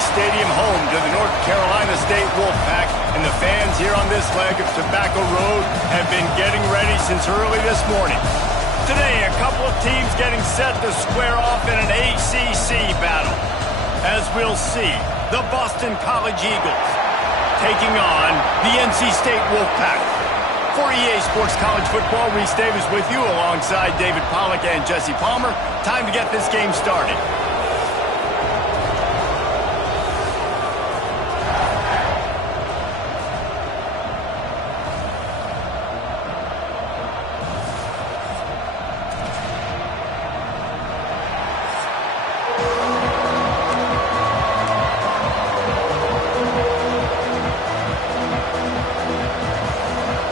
Stadium, home to the North Carolina State Wolfpack, and the fans here on this leg of Tobacco Road have been getting ready since early this morning. Today, a couple of teams getting set to square off in an ACC battle. As we'll see, the Boston College Eagles taking on the NC State Wolfpack. For EA Sports College Football, Reese Davis with you alongside David Pollack and Jesse Palmer. Time to get this game started.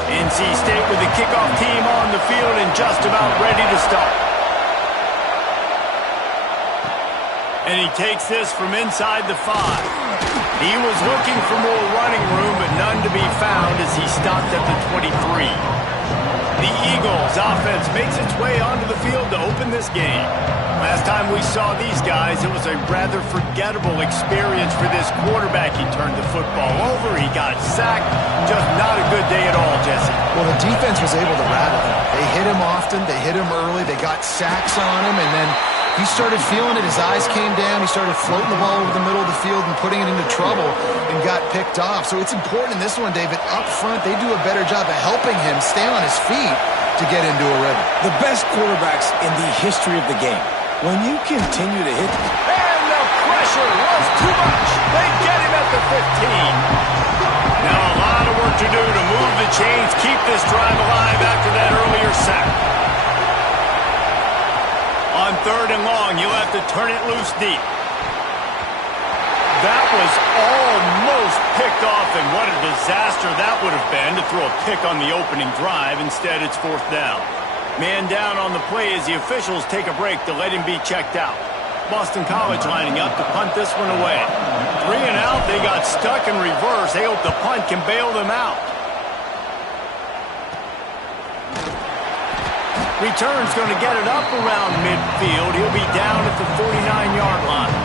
NC State with the kickoff team on the field and just about ready to start. And he takes this from inside the 5. He was looking for more running room, but none to be found as he stopped at the 23. The Eagles offense makes its way onto the field to open this game. Last time we saw these guys, it was a rather forgettable experience for this quarterback. He turned the football over, he got sacked. Just not a good day at all, Jesse. Well, the defense was able to rattle him. They hit him often, they hit him early, they got sacks on him, and then he started feeling it. His eyes came down. He started floating the ball over the middle of the field and putting it into trouble and got picked off. So it's important in this one, David, up front, they do a better job of helping him stay on his feet to get into a rhythm. The best quarterbacks in the history of the game. When you continue to hit... And the pressure was too much. They get him at the 15. Now a lot of work to do to move the chains, keep this drive alive after that earlier sack. On 3rd and long, you'll have to turn it loose deep. That was almost picked off, and what a disaster that would have been to throw a pick on the opening drive. Instead, it's 4th down. Man down on the play as the officials take a break to let him be checked out. Boston College lining up to punt this one away. 3 and out, they got stuck in reverse. They hope the punt can bail them out. Return's going to get it up around midfield. He'll be down at the 49-yard line.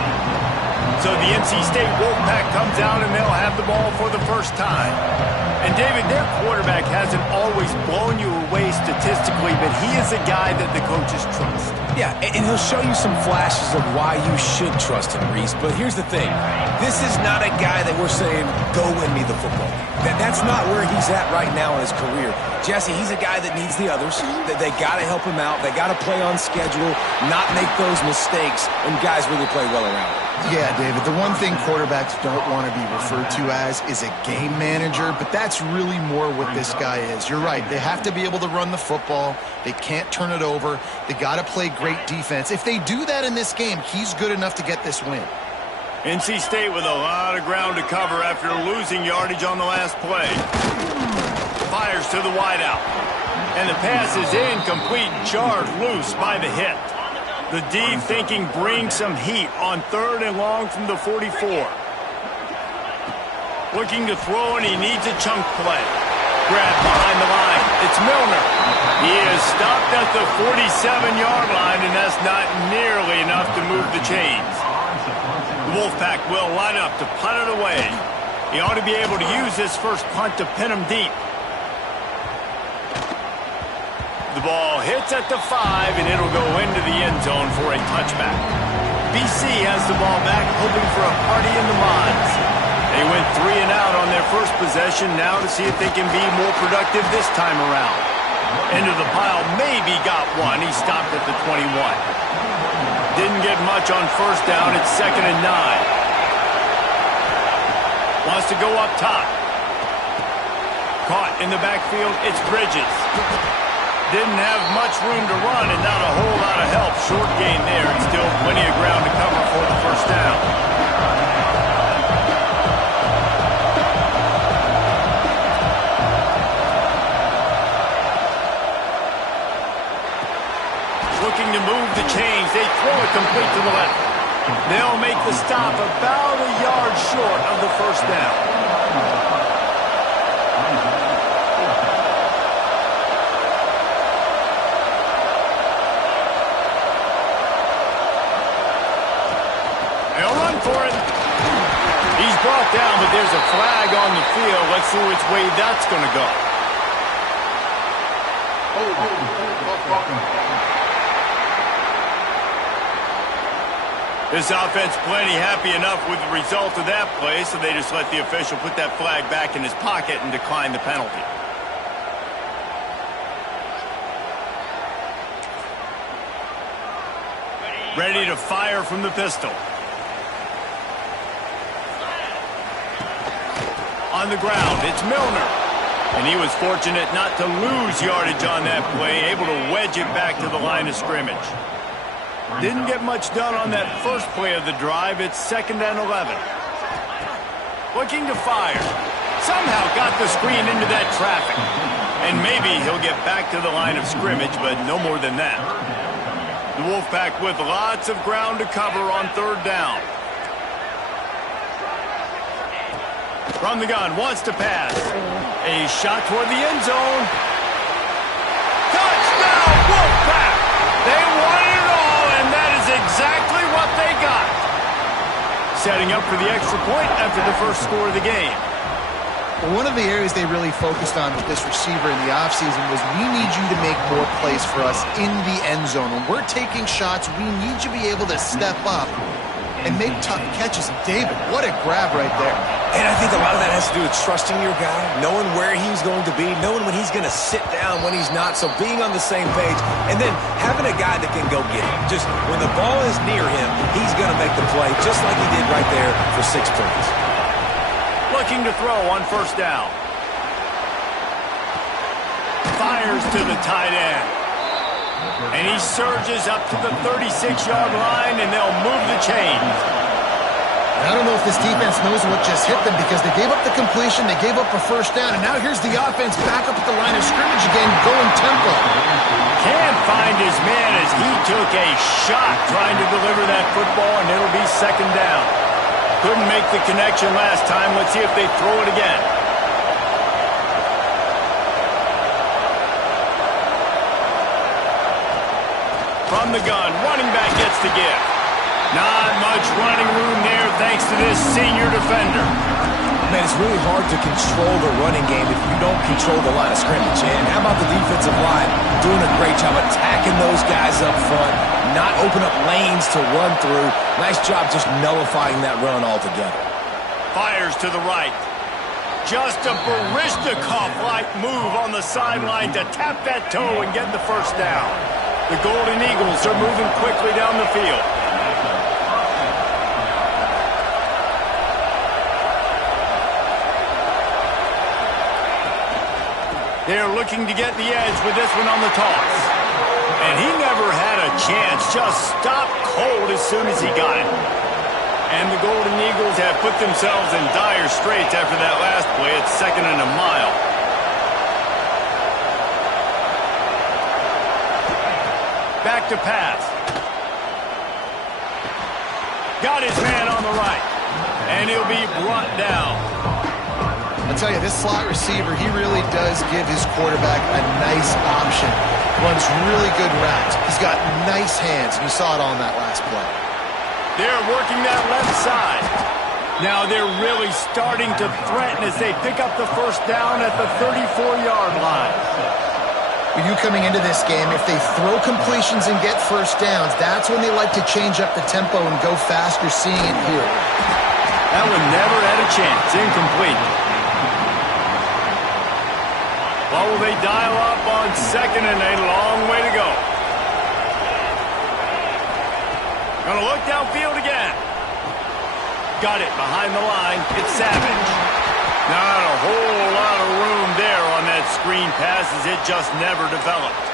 So the NC State Wolfpack comes out and they'll have the ball for the first time. And David, their quarterback hasn't always blown you away statistically, but he is a guy that the coaches trust. Yeah, and he'll show you some flashes of why you should trust him, Reese. But here's the thing. This is not a guy that we're saying, go win me the football. That's not where he's at right now in his career. Jesse, he's a guy that needs the others. They got to help him out. They got to play on schedule, not make those mistakes, and guys really play well around him. Yeah, David, the one thing quarterbacks don't want to be referred to as is a game manager, but that's really more what this guy is. You're right. They have to be able to run the football. They can't turn it over. They got to play great defense. If they do that in this game, he's good enough to get this win. NC State with a lot of ground to cover after losing yardage on the last play. Fires to the wideout. And the pass is incomplete, jarred loose by the hit. The D thinking bring some heat on 3rd and long from the 44. Looking to throw, and he needs a chunk play. Grab behind the line. It's Milner. He is stopped at the 47-yard line, and that's not nearly enough to move the chains. The Wolfpack will line up to punt it away. He ought to be able to use this first punt to pin him deep. The ball hits at the 5, and it'll go into the end zone for a touchback. BC has the ball back, hoping for a party in the mods. They went 3 and out on their first possession, now to see if they can be more productive this time around. Into the pile, maybe got one. He stopped at the 21. Didn't get much on 1st down. It's 2nd and 9. Wants to go up top. Caught in the backfield, it's Bridges. Didn't have much room to run and not a whole lot of help. Short gain there and still plenty of ground to cover for the 1st down. Looking to move the chains. They throw it complete to the left. They'll make the stop about a yard short of the 1st down. They'll run for it. He's brought down, but there's a flag on the field. Let's see which way that's going to go. This offense plenty happy enough with the result of that play, so they just let the official put that flag back in his pocket and decline the penalty. Ready to fire from the pistol. On the ground, it's Milner. And he was fortunate not to lose yardage on that play, able to wedge it back to the line of scrimmage. Didn't get much done on that first play of the drive. It's 2nd and 11. Looking to fire. Somehow got the screen into that traffic. And maybe he'll get back to the line of scrimmage, but no more than that. The Wolfpack with lots of ground to cover on 3rd down. From the gun, wants to pass. A shot toward the end zone. Touchdown, Wolfpack! They wanted it all, and that is exactly what they got. Setting up for the extra point after the first score of the game. Well, one of the areas they really focused on with this receiver in the offseason was we need you to make more plays for us in the end zone. When we're taking shots, we need you to be able to step up and make tough catches. And David, what a grab right there. And I think a lot of that has to do with trusting your guy, knowing where he's going to be, knowing when he's going to sit down, when he's not, so being on the same page, and then having a guy that can go get it. Just when the ball is near him, he's going to make the play, just like he did right there for 6 points. Looking to throw on 1st down. Fires to the tight end. And he surges up to the 36-yard line, and they'll move the chains. I don't know if this defense knows what just hit them because they gave up the completion, they gave up a 1st down, and now here's the offense back up at the line of scrimmage again, going tempo. Can't find his man as he took a shot trying to deliver that football, and it'll be 2nd down. Couldn't make the connection last time. Let's see if they throw it again. From the gun, running back gets the gift. Not much running room there thanks to this senior defender. Man, it's really hard to control the running game if you don't control the line of scrimmage. And how about the defensive line doing a great job attacking those guys up front, not open up lanes to run through. Nice job just nullifying that run altogether. Fires to the right. Just a Baryshnikov-like move on the sideline to tap that toe and get the 1st down. The Golden Eagles are moving quickly down the field. They're looking to get the edge with this one on the toss. And he never had a chance, just stopped cold as soon as he got it. And the Golden Eagles have put themselves in dire straits after that last play. It's 2nd and a mile. Back to pass. Got his man on the right. And he'll be brought down. I'll tell you, this slot receiver, he really does give his quarterback a nice option. Runs really good routes. He's got nice hands. You saw it on that last play. They're working that left side. Now they're really starting to threaten as they pick up the 1st down at the 34-yard line. With you coming into this game, if they throw completions and get 1st downs, that's when they like to change up the tempo and go faster, seeing it here. That one never had a chance. Incomplete. What will they dial up on 2nd and a long way to go? Gonna look downfield again. Got it behind the line. It's Savage. Not a whole lot of room there on that screen pass as it just never developed.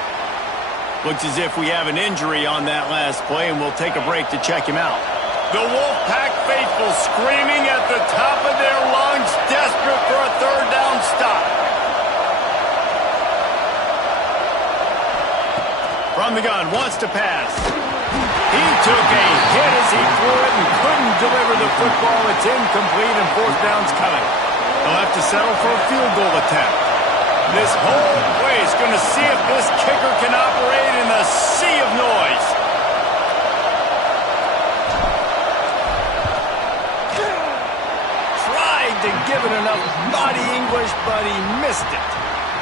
Looks as if we have an injury on that last play, and we'll take a break to check him out. The Wolfpack faithful screaming at the top of their lungs, desperate for a 3rd down stop. From the gun, wants to pass. He took a hit as he threw it and couldn't deliver the football. It's incomplete and 4th down's coming. They'll have to settle for a field goal attempt. This whole play is going to see if this kicker can operate in the sea of noise. to give it enough body English, but he missed it.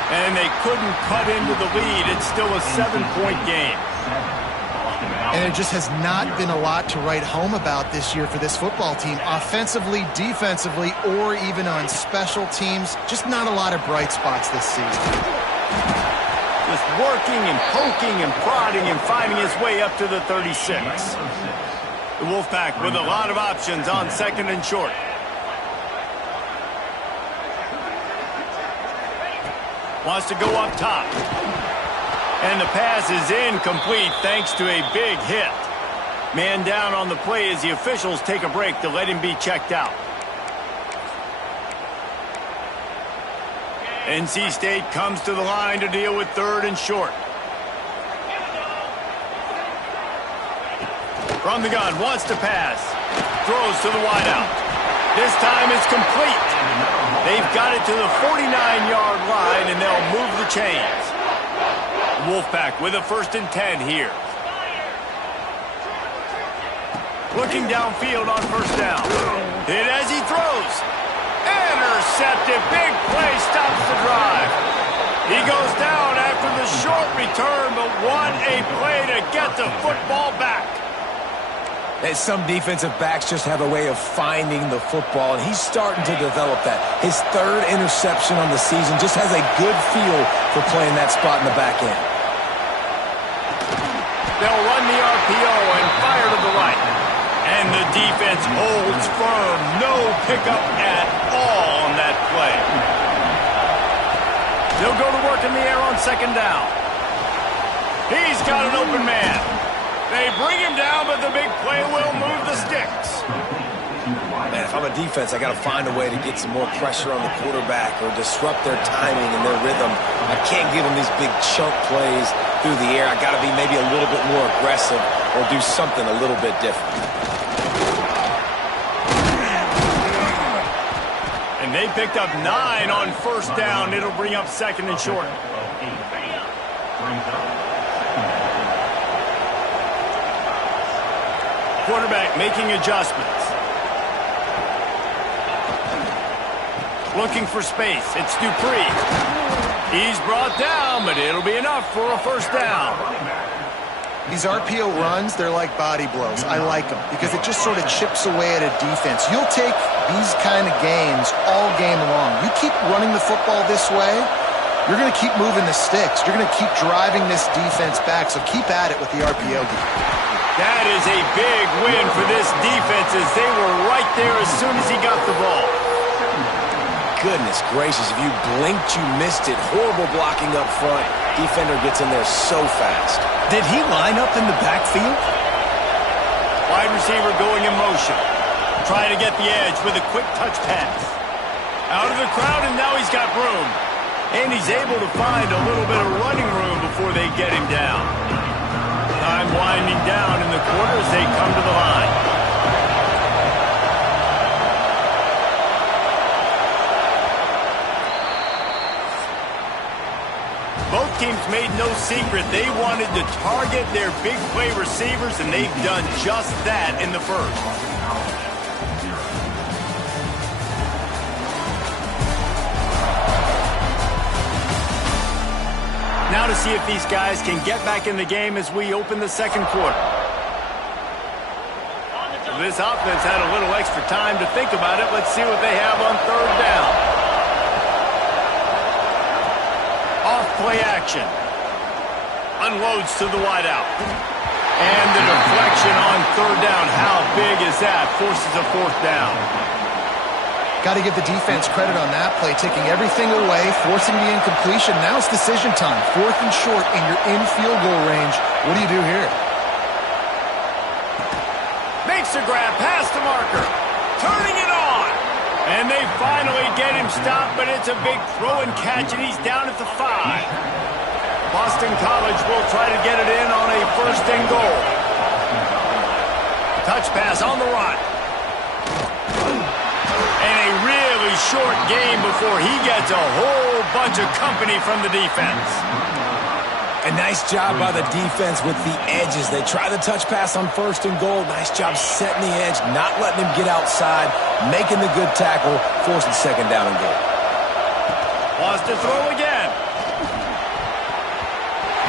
And they couldn't cut into the lead. It's still a 7-point game. And there just has not been a lot to write home about this year for this football team. Offensively, defensively, or even on special teams. Just not a lot of bright spots this season. Just working and poking and prodding and finding his way up to the 36. The Wolfpack with a lot of options on second and short. Wants to go up top. And the pass is incomplete thanks to a big hit. Man down on the play as the officials take a break to let him be checked out. NC State comes to the line to deal with third and short. From the gun, wants to pass. Throws to the wideout. This time it's complete. They've got it to the 49-yard line, and they'll move the chains. Wolfpack with a 1st and 10 here. Looking downfield on 1st down. Hit as he throws. Intercepted. Big play stops the drive. He goes down after the short return, but what a play to get the football back. And some defensive backs just have a way of finding the football, and he's starting to develop that. His 3rd interception on the season, just has a good feel for playing that spot in the back end. They'll run the RPO and fire to the right. And the defense holds firm. No pickup at all on that play. They'll go to work in the air on 2nd down. He's got an open man. They bring him down, but the big play will move the sticks. Man, if I'm a defense, I got to find a way to get some more pressure on the quarterback or disrupt their timing and their rhythm. I can't give them these big chunk plays through the air. I got to be maybe a little bit more aggressive or do something a little bit different. And they picked up 9 on 1st down. It'll bring up 2nd and short. Quarterback making adjustments. Looking for space. It's Dupree. He's brought down, but it'll be enough for a 1st down. These RPO runs, they're like body blows. I like them because it just sort of chips away at a defense. You'll take these kind of games all game long. You keep running the football this way, you're going to keep moving the sticks. You're going to keep driving this defense back, so keep at it with the RPO game. That is a big win for this defense as they were right there as soon as he got the ball. Goodness gracious, if you blinked, you missed it. Horrible blocking up front. Defender gets in there so fast. Did he line up in the backfield? Wide receiver going in motion. Trying to get the edge with a quick touch pass. Out of the crowd, and now he's got room. And he's able to find a little bit of running room before they get him down. Time winding down in the quarter as they come to the line. Both teams made no secret they wanted to target their big play receivers, and they've done just that in the 1st. Now to see if these guys can get back in the game as we open the 2nd quarter. This offense had a little extra time to think about it. Let's see what they have on 3rd down. Off-play action. Unloads to the wideout. And the deflection on 3rd down. How big is that? Forces a 4th down. Got to give the defense credit on that play, taking everything away, forcing the incompletion. Now it's decision time. 4th and short, and you're in field goal range. What do you do here? Makes a grab past the marker. Turning it on. And they finally get him stopped, but it's a big throw and catch, and he's down at the 5. Boston College will try to get it in on a 1st and goal. Touch pass on the run. And a really short game before he gets a whole bunch of company from the defense. And nice job by the defense with the edges. They try the touch pass on 1st and goal. Nice job setting the edge, not letting him get outside, making the good tackle, forcing 2nd down and goal. Wants to throw again.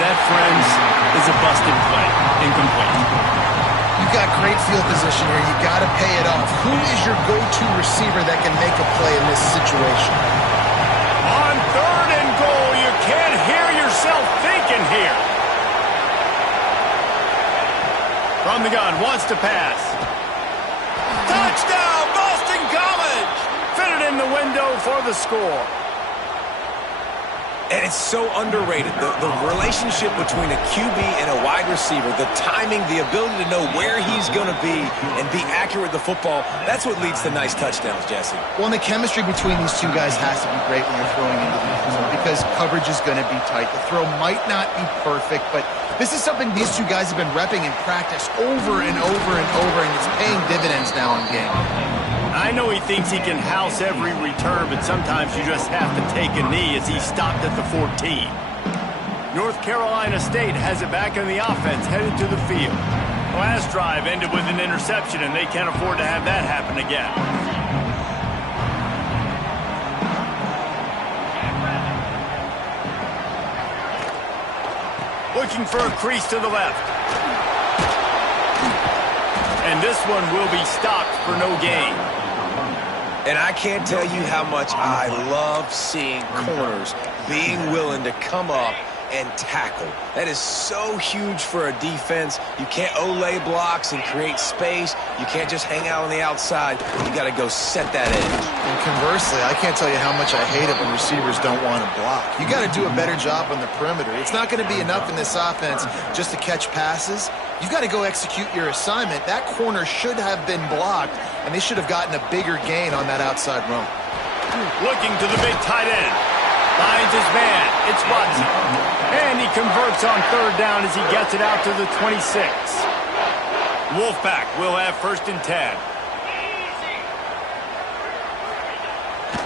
That, friends, is a busted play. Incomplete. You've got great field position here. You got to pay it off. Who is your go-to receiver that can make a play in this situation? On 3rd and goal, you can't hear yourself thinking here. From the gun, wants to pass. Touchdown, Boston College! Fitted in the window for the score. And it's so underrated. The relationship between a QB and a wide receiver, the timing, the ability to know where he's going to be and be accurate with the football, that's what leads to nice touchdowns, Jesse. Well, and the chemistry between these two guys has to be great when you're throwing into the end zone because coverage is going to be tight. The throw might not be perfect, but this is something these two guys have been repping in practice over and over and over, and it's paying dividends now in game. I know he thinks he can house every return, but sometimes you just have to take a knee as he stopped at the 14. North Carolina State has it back in the offense, headed to the field. Last drive ended with an interception, and they can't afford to have that happen again. Looking for a crease to the left. And this one will be stopped for no gain. And I can't tell you how much I love seeing corners being willing to come up and tackle. That is so huge for a defense. You can't olay blocks and create space. You can't just hang out on the outside. You got to go set that edge. And conversely, I can't tell you how much I hate it when receivers don't want to block. You got to do a better job on the perimeter. It's not going to be enough in this offense just to catch passes. You've got to go execute your assignment. That corner should have been blocked, and they should have gotten a bigger gain on that outside run. Looking to the big tight end. Finds his man. It's Watson. And he converts on 3rd down as he gets it out to the 26. Wolfpack will have 1st and 10.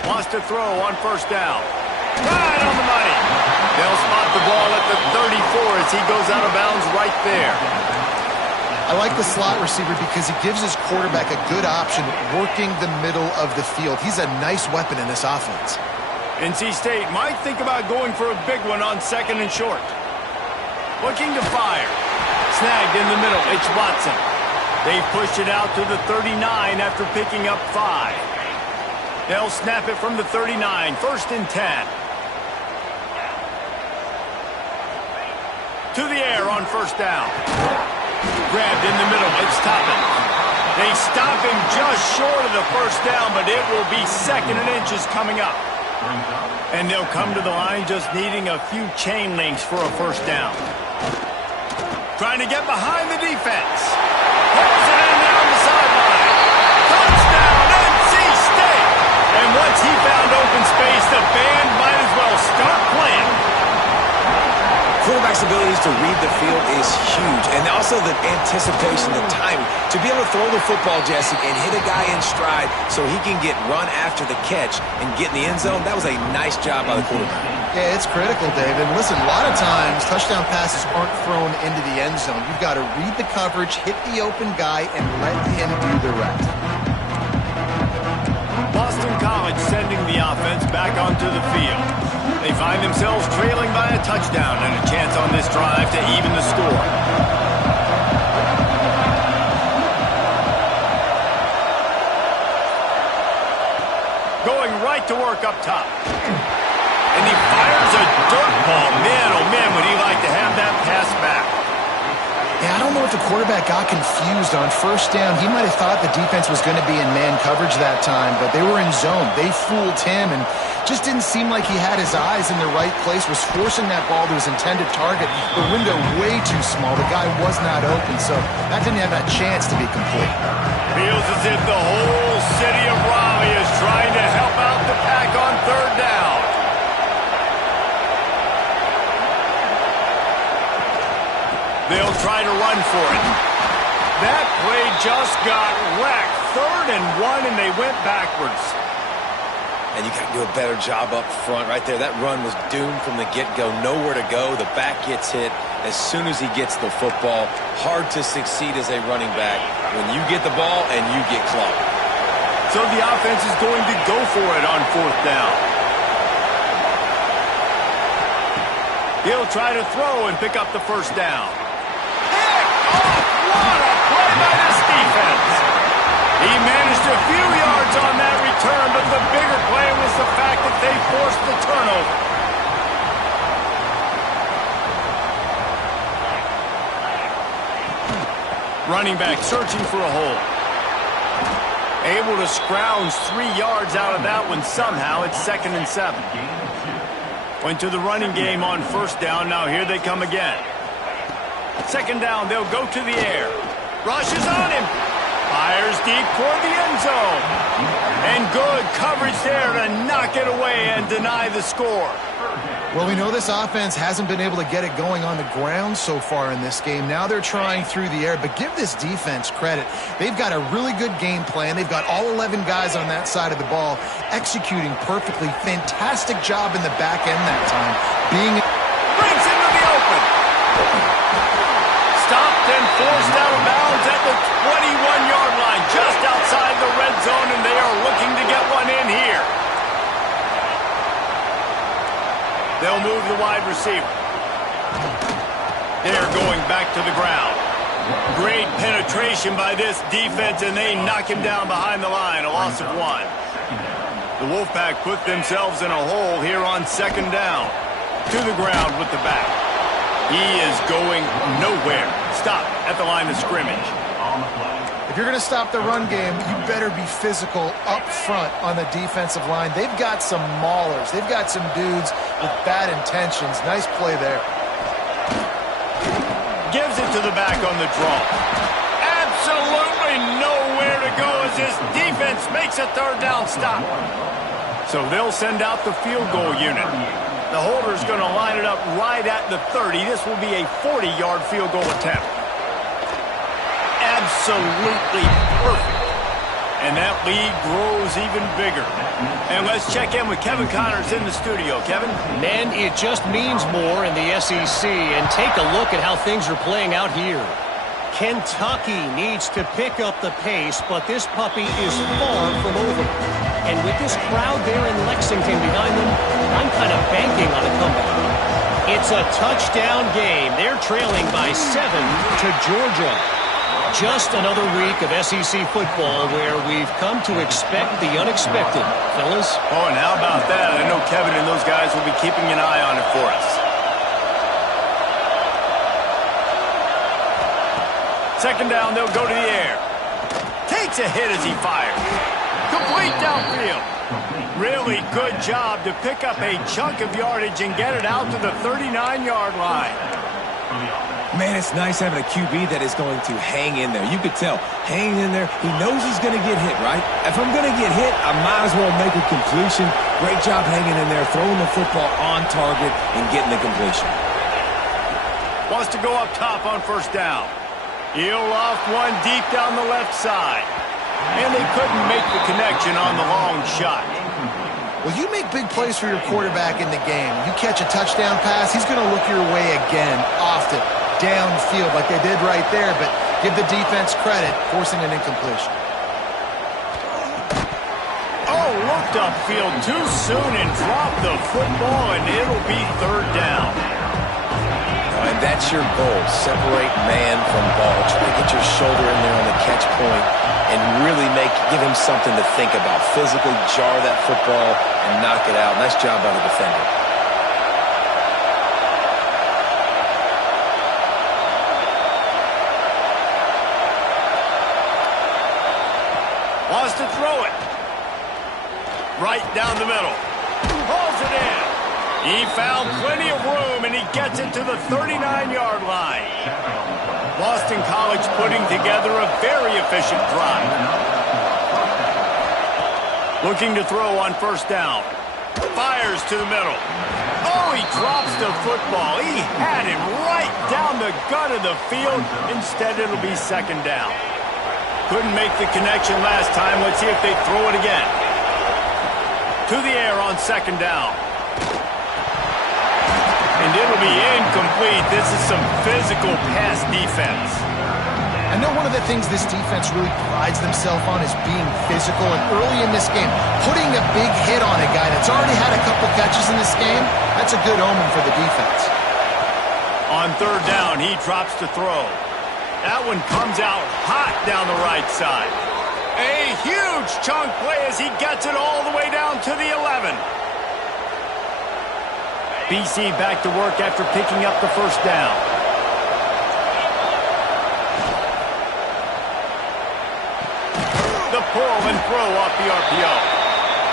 Wants to throw on 1st down. Right on the money. They'll spot the ball at the 34 as he goes out of bounds right there. I like the slot receiver because he gives his quarterback a good option working the middle of the field. He's a nice weapon in this offense. NC State might think about going for a big one on 2nd and short. Looking to fire. Snagged in the middle. It's Watson. They push it out to the 39 after picking up 5. They'll snap it from the 39. 1st and 10. To the air on 1st down. Grabbed in the middle. It's Toppin. They stop him just short of the 1st down, but it will be 2nd and inches coming up. And they'll come to the line just needing a few chain links for a 1st down. Trying to get behind the defense. Pulls it in down the sideline. Touchdown, NC State! And once he found open space, the band might as well start playing. Quarterback's abilities to read the field is huge, and also the anticipation, the timing. To be able to throw the football, Jesse, and hit a guy in stride so he can get run after the catch and get in the end zone, that was a nice job by the quarterback. Yeah, it's critical, David. Listen, a lot of times touchdown passes aren't thrown into the end zone. You've got to read the coverage, hit the open guy, and let him do the rest. Boston College sending the offense back onto the field. They find themselves trailing by a touchdown and a chance on this drive to even the score. Going right to work up top. And he fires a dirt ball. Man, oh man, would he like to have that pass back. Yeah, I don't know if the quarterback got confused on 1st down. He might have thought the defense was going to be in man coverage that time, but they were in zone. They fooled him and just didn't seem like he had his eyes in the right place, was forcing that ball to his intended target. The window way too small. The guy was not open, so that didn't have that chance to be complete. Feels as if the whole city of Raleigh is trying to help out the Pack on 3rd down. They'll try to run for it. That play just got wrecked. 3rd and 1, and they went backwards. And you got to do a better job up front right there. That run was doomed from the get-go. Nowhere to go. The back gets hit as soon as he gets the football. Hard to succeed as a running back when you get the ball and you get clocked. So the offense is going to go for it on 4th down. He'll try to throw and pick up the 1st down. Pick off! What a play by this defense! He managed a few yards on that return, but the bigger play was the fact that they forced the turnover. Running back searching for a hole. Able to scrounge 3 yards out of that one somehow. It's 2nd and 7. Went to the running game on 1st down. Now here they come again. 2nd down, they'll go to the air. Rushes on him. Fires deep toward the end zone. And good coverage there to knock it away and deny the score. Well, we know this offense hasn't been able to get it going on the ground so far in this game. Now they're trying through the air, but give this defense credit. They've got a really good game plan. They've got all 11 guys on that side of the ball executing perfectly. Fantastic job in the back end that time. Brings him to the open. Stopped and forced out of bounds at the 21-yard line, just outside the red zone, and they are looking to get one in here. They'll move the wide receiver. They're going back to the ground. Great penetration by this defense, and they knock him down behind the line, a loss of 1. The Wolfpack put themselves in a hole here on 2nd down. To the ground with the back. He is going nowhere. Stop at the line of scrimmage. If you're going to stop the run game, you better be physical up front on the defensive line. They've got some maulers. They've got some dudes with bad intentions. Nice play there. Gives it to the back on the draw. Absolutely nowhere to go as this defense makes a 3rd down stop. So they'll send out the field goal unit. The holder's going to line it up right at the 30. This will be a 40-yard field goal attempt. Absolutely perfect. And that lead grows even bigger. And let's check in with Kevin Connors in the studio. Kevin? Man, it just means more in the SEC. And take a look at how things are playing out here. Kentucky needs to pick up the pace, but this puppy is far from over. And with this crowd there in Lexington behind them, I'm kind of banking on a comeback. It's a touchdown game. They're trailing by 7 to Georgia. Just another week of SEC football where we've come to expect the unexpected, fellas. Oh, and how about that? I know Kevin and those guys will be keeping an eye on it for us. 2nd down, they'll go to the air. Takes a hit as he fires. Complete downfield. Really good job to pick up a chunk of yardage and get it out to the 39-yard line. Man, it's nice having a QB that is going to hang in there. You could tell, hanging in there, he knows he's going to get hit, right? If I'm going to get hit, I might as well make a completion. Great job hanging in there, throwing the football on target and getting the completion. Wants to go up top on 1st down. He'll loft one deep down the left side. And they couldn't make the connection on the long shot. Well, you make big plays for your quarterback in the game. You catch a touchdown pass, he's going to look your way again, often, downfield like they did right there, but give the defense credit, forcing an incompletion. Oh, looked upfield too soon and dropped the football, and it'll be 3rd down. And that's your goal, separate man from ball. Try to get your shoulder in there on the catch point and really give him something to think about. Physically jar that football and knock it out. Nice job by the defender. Wants to throw it. Right down the middle. Pulls it in. He found plenty of room, and he gets it to the 39-yard line. Boston College putting together a very efficient drive. Looking to throw on 1st down. Fires to the middle. Oh, he drops the football. He had him right down the gut of the field. Instead, it'll be 2nd down. Couldn't make the connection last time. Let's see if they throw it again. To the air on second down. And it'll be incomplete. This is some physical pass defense. I know one of the things this defense really prides themselves on is being physical, and early in this game, putting a big hit on a guy that's already had a couple catches in this game, that's a good omen for the defense. On third down, he drops to throw. That one comes out hot down the right side. A huge chunk play as he gets it all the way down to the 11. BC back to work after picking up the first down. The pull and throw off the RPO.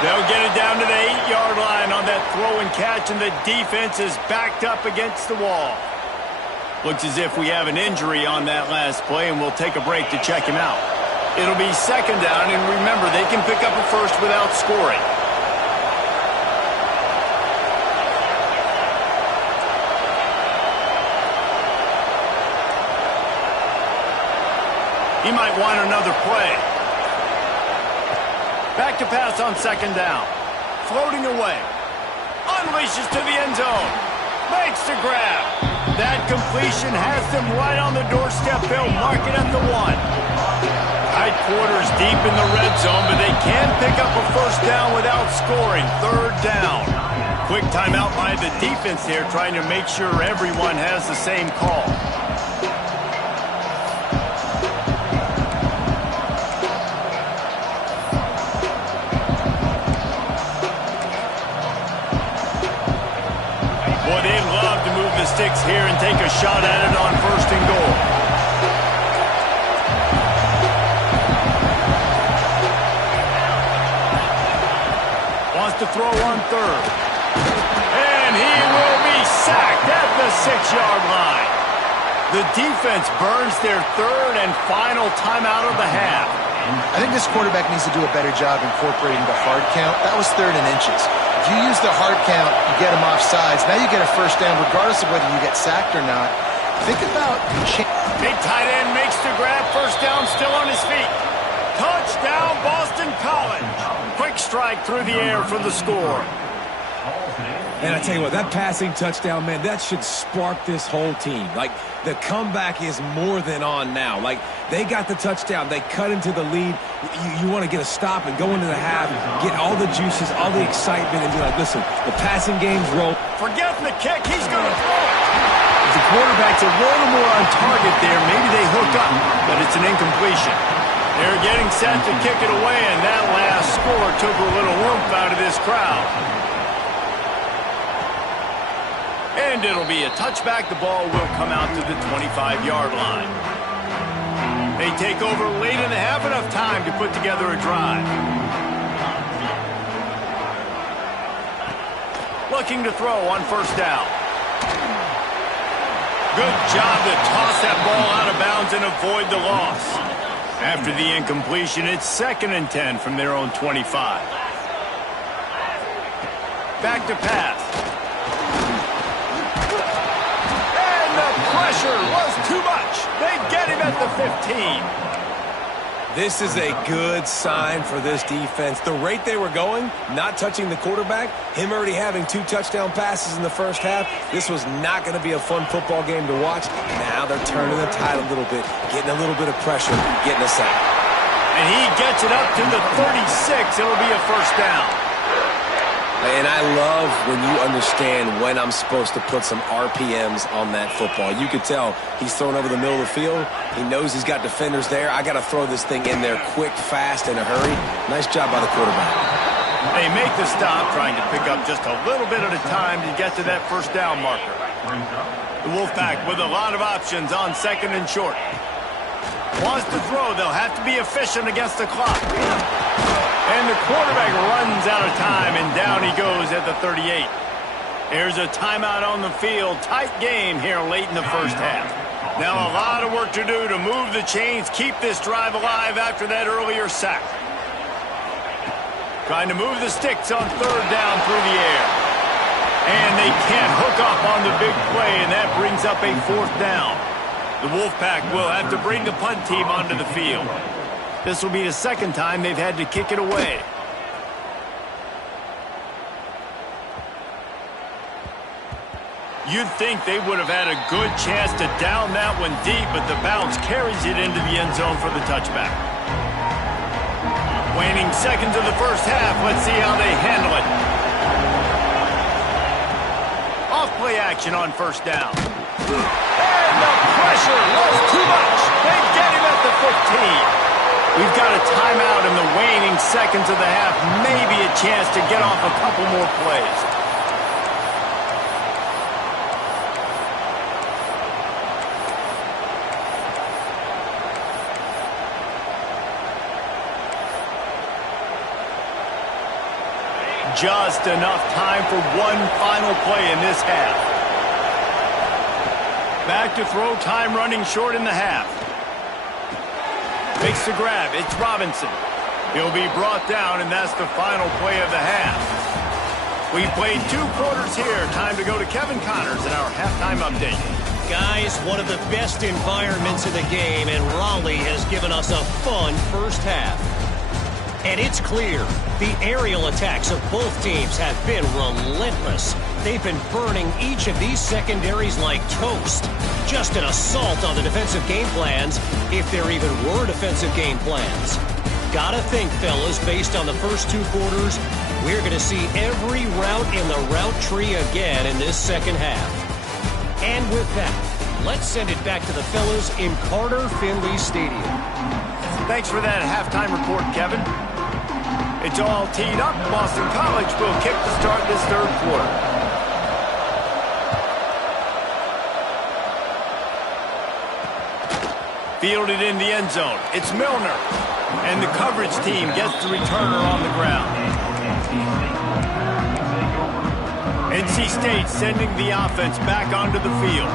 They'll get it down to the 8-yard line on that throw and catch, and the defense is backed up against the wall. Looks as if we have an injury on that last play, and we'll take a break to check him out. It'll be second down, and remember, they can pick up a first without scoring. He might want another play. Back to pass on second down. Floating away. Unleashes to the end zone. Makes the grab. That completion has them right on the doorstep. They'll mark it at the 1. Tight quarters deep in the red zone, but they can pick up a first down without scoring. Third down. Quick timeout by the defense here, trying to make sure everyone has the same call. Sticks here and take a shot at it on first and goal. Wants to throw on third. And he will be sacked at the 6-yard line. The defense burns their third and final timeout of the half. I think this quarterback needs to do a better job incorporating the hard count. That was third and inches. If you use the hard count, you get him off sides. Now you get a first down regardless of whether you get sacked or not. Think about... Big tight end makes the grab. First down, still on his feet. Touchdown, Boston College. Quick strike through the air for the score. And I tell you what, that passing touchdown, man, that should spark this whole team. Like, the comeback is more than on now. Like, they got the touchdown. They cut into the lead. You want to get a stop and go into the half, get all the juices, all the excitement, and be like, listen, the passing game's roll. Forgetting the kick, he's going to throw it. If the quarterback's a little more on target there, maybe they hook up, but it's an incompletion. They're getting set to kick it away, and that last score took a little oomph out of this crowd. And it'll be a touchback. The ball will come out to the 25-yard line. They take over late in the half, enough time to put together a drive. Looking to throw on first down. Good job to toss that ball out of bounds and avoid the loss. After the incompletion, it's 2nd and 10 from their own 25. Back to pass. Pressure was too much. They get him at the 15. This is a good sign for this defense. The rate they were going, not touching the quarterback, him already having 2 touchdown passes in the first half, this was not going to be a fun football game to watch. Now they're turning the tide a little bit, getting a little bit of pressure, getting a sack. And he gets it up to the 36. It'll be a first down. And I love when you understand when I'm supposed to put some RPMs on that football. You could tell he's thrown over the middle of the field. He knows he's got defenders there. I got to throw this thing in there quick, fast, in a hurry. Nice job by the quarterback. They make the stop, trying to pick up just a little bit at a time to get to that first down marker. The Wolfpack with a lot of options on 2nd and short. Wants to throw. They'll have to be efficient against the clock. And the quarterback runs out of time, and down he goes at the 38. There's a timeout on the field. Tight game here late in the first half. Now a lot of work to do to move the chains, keep this drive alive after that earlier sack. Trying to move the sticks on third down through the air. And they can't hook up on the big play, and that brings up a 4th down. The Wolfpack will have to bring the punt team onto the field. This will be the 2nd time they've had to kick it away. You'd think they would have had a good chance to down that one deep, but the bounce carries it into the end zone for the touchback. Waning seconds of the first half. Let's see how they handle it. Off-play action on first down. And the pressure was too much. They get him at the 15. We've got a timeout in the waning seconds of the half. Maybe a chance to get off a couple more plays. Just enough time for one final play in this half. Back to throw, time running short in the half. Makes the grab. It's Robinson. He'll be brought down, and that's the final play of the half. We've played 2 quarters here. Time to go to Kevin Connors in our halftime update. Guys, one of the best environments in the game, and Raleigh has given us a fun first half. And it's clear, the aerial attacks of both teams have been relentless. They've been burning each of these secondaries like toast. Just an assault on the defensive game plans, if there even were defensive game plans. Gotta think, fellas, based on the first 2 quarters, we're going to see every route in the route tree again in this second half. And with that, let's send it back to the fellas in Carter Finley Stadium. Thanks for that halftime report, Kevin. It's all teed up. Boston College will kick to start this third quarter. Fielded in the end zone. It's Milner. And the coverage team gets the returner on the ground. NC State sending the offense back onto the field.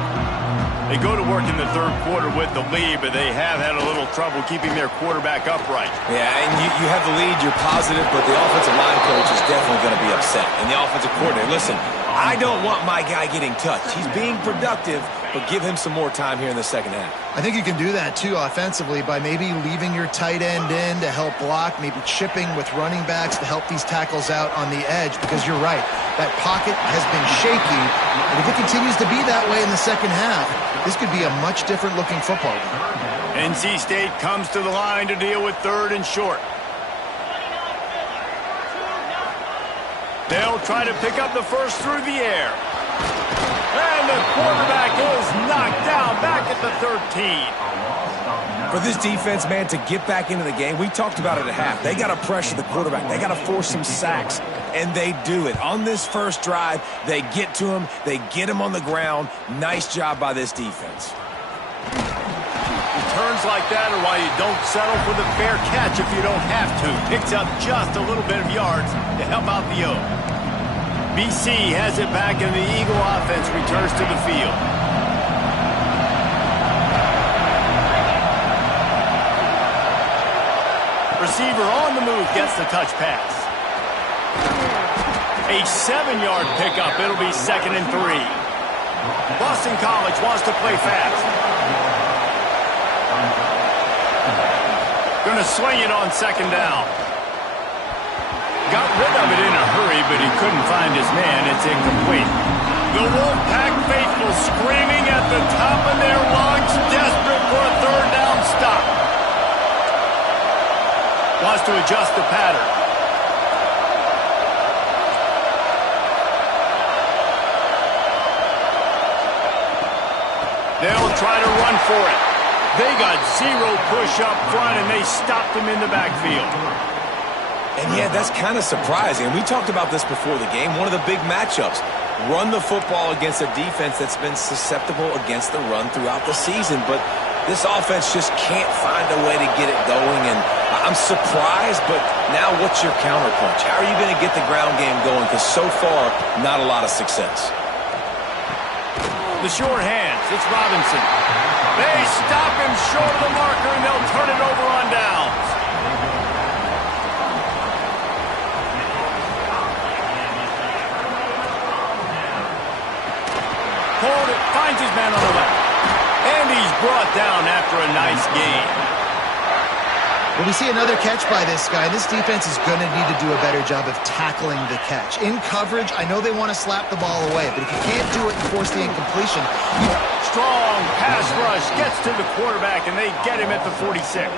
They go to work in the third quarter with the lead, but they have had a little trouble keeping their quarterback upright. Yeah, and you have the lead, you're positive, but the offensive line coach is definitely going to be upset. And the offensive coordinator, listen, I don't want my guy getting touched. He's being productive, but give him some more time here in the second half. I think you can do that, too, offensively, by maybe leaving your tight end in to help block, maybe chipping with running backs to help these tackles out on the edge, because you're right. That pocket has been shaky, and if it continues to be that way in the second half, this could be a much different-looking football game. NC State comes to the line to deal with third and short. They'll try to pick up the first through the air. And the quarterback is knocked down back at the 13. For this defense, man, to get back into the game, we talked about it at half. They got to pressure the quarterback. They got to force some sacks, and they do it. On this first drive, they get to him. They get him on the ground. Nice job by this defense. Returns like that are why you don't settle for the fair catch if you don't have to. Picks up just a little bit of yards to help out the O. BC has it back, and the Eagle offense returns to the field. Receiver on the move gets the touch pass. A 7-yard pickup. It'll be 2nd and 3. Boston College wants to play fast. Going to swing it on 2nd down. Got rid of it in a hurry, but he couldn't find his man. It's incomplete. The Wolfpack faithful screaming at the top of their lungs, desperate for a third down stop. Wants to adjust the pattern. They'll try to run for it. They got 0 push up front, and they stopped him in the backfield. And yeah, that's kind of surprising. We talked about this before the game. One of the big matchups. Run the football against a defense that's been susceptible against the run throughout the season. But this offense just can't find a way to get it going. And I'm surprised, but now what's your counterpunch? How are you going to get the ground game going? Because so far, not a lot of success. The short hands. It's Robinson. They stop him short of the marker, and they'll turn it over on downs. Hold it, finds his man on the left. And he's brought down after a nice gain. Well, we see another catch by this guy. This defense is going to need to do a better job of tackling the catch. In coverage, I know they want to slap the ball away, but if you can't do it and force the incompletion, Strong pass rush gets to the quarterback, and they get him at the 46.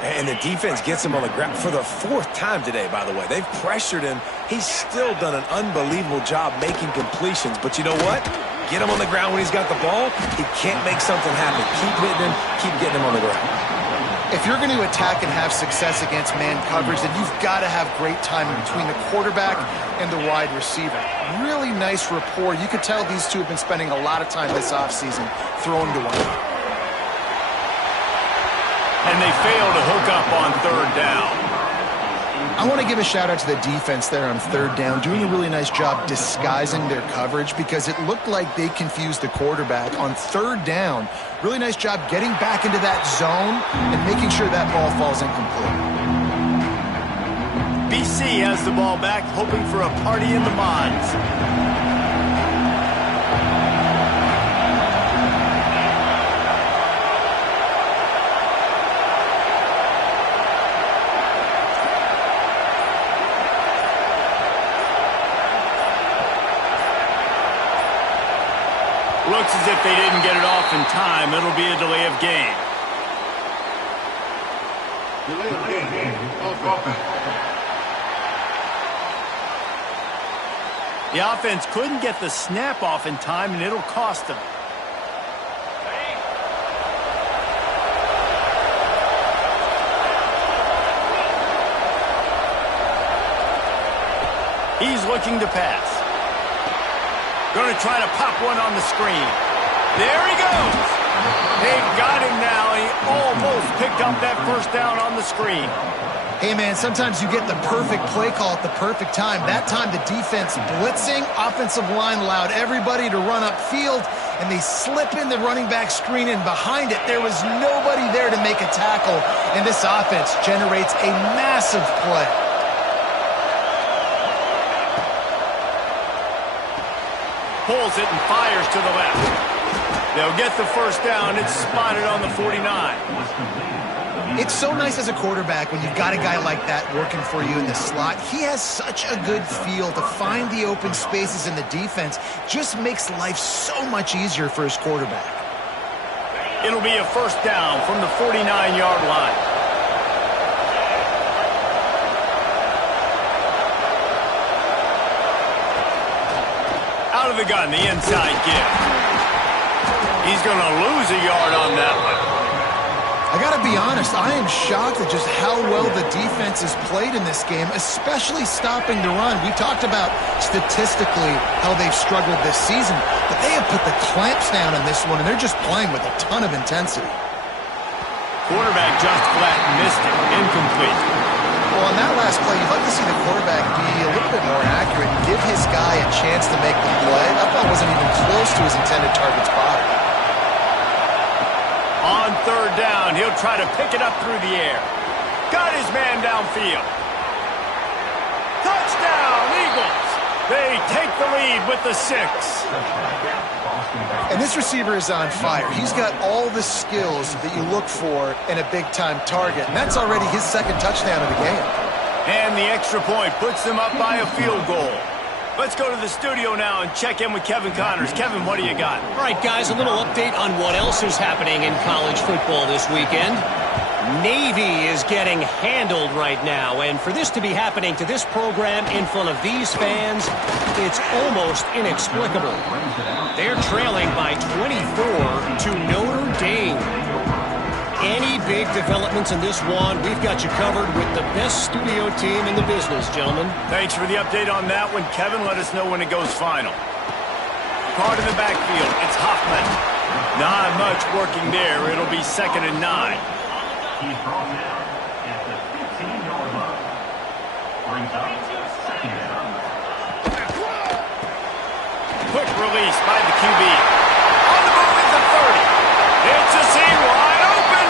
And the defense gets him on the ground for the 4th time today, by the way. They've pressured him. He's still done an unbelievable job making completions. But you know what? Get him on the ground when he's got the ball. He can't make something happen. Keep hitting him. Keep getting him on the ground. if you're going to attack and have success against man coverage, then you've got to have great timing between the quarterback and the wide receiver. Really nice rapport. You could tell these two have been spending a lot of time this offseason throwing to one another. And they fail to hook up on third down. I want to give a shout out to the defense there on third down, doing a really nice job disguising their coverage because it looked like they confused the quarterback on third down. Really nice job getting back into that zone and making sure that ball falls incomplete. BC has the ball back, hoping for a party in the mods. Looks as if they didn't get it off in time. It'll be a delay of game. The offense couldn't get the snap off in time, and it'll cost them. He's looking to pass. Going to try to pop one on the screen. There he goes. They've got him now. He almost picked up that first down on the screen. Hey, man, sometimes you get the perfect play call at the perfect time. That time the defense blitzing, offensive line allowed everybody to run upfield, and they slip in the running back screen, and behind it there was nobody there to make a tackle, and this offense generates a massive play. Pulls it and fires to the left. They'll get the first down. It's spotted on the 49. It's so nice as a quarterback when you've got a guy like that working for you in the slot. He has such a good feel to find the open spaces in the defense. Just makes life so much easier for his quarterback. It'll be a first down from the 49-yard line. Out of the gun, the inside give. He's going to lose a yard on that one. I got to be honest, I am shocked at just how well the defense has played in this game, especially stopping the run. We talked about statistically how they've struggled this season, but they have put the clamps down in this one, and they're just playing with a ton of intensity. Quarterback just flat missed it. Incomplete. Well, on that last play, you'd like to see the quarterback be a little bit more accurate and give his guy a chance to make the play. That ball wasn't even close to his intended target's body. On third down, he'll try to pick it up through the air. Got his man downfield. Touchdown, Eagles! They take the lead with the 6. And this receiver is on fire. He's got all the skills that you look for in a big-time target. And that's already his second touchdown of the game. And the extra point puts them up by a field goal. Let's go to the studio now and check in with Kevin Connors. Kevin, what do you got? All right, guys, a little update on what else is happening in college football this weekend. Navy is getting handled right now, and for this to be happening to this program in front of these fans, it's almost inexplicable. They're trailing by 24 to Notre Dame. Any big developments in this one, we've got you covered with the best studio team in the business, gentlemen. Thanks for the update on that one, Kevin. Let us know when it goes final. Card in the backfield. It's Hoffman. Not much working there. It'll be 2nd and 9. He's brought down at the 15-yard line. Brings up 2nd down. Quick release by the QB. On the move at the 30. It's a seam wide open.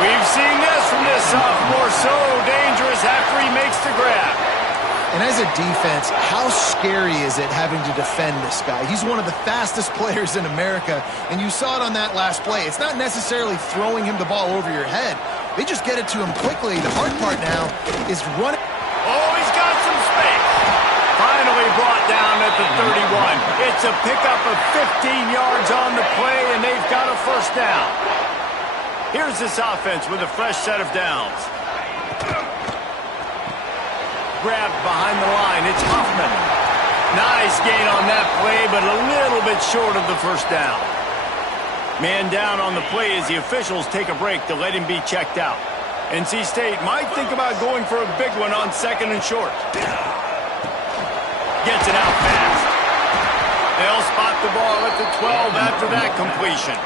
We've seen this from this sophomore. So dangerous after he makes the grab. And as a defense, how scary is it having to defend this guy? He's one of the fastest players in America, and you saw it on that last play. It's not necessarily throwing him the ball over your head. They just get it to him quickly. The hard part now is running. Oh, he's got some space. Finally brought down at the 31. It's a pickup of 15 yards on the play, and they've got a first down. Here's this offense with a fresh set of downs. Grabbed behind the line. It's Hoffman. Nice gain on that play, but a little bit short of the first down. Man down on the play as the officials take a break to let him be checked out. NC State might think about going for a big one on 2nd and short. Gets it out fast. They'll spot the ball at the 12 after that completion.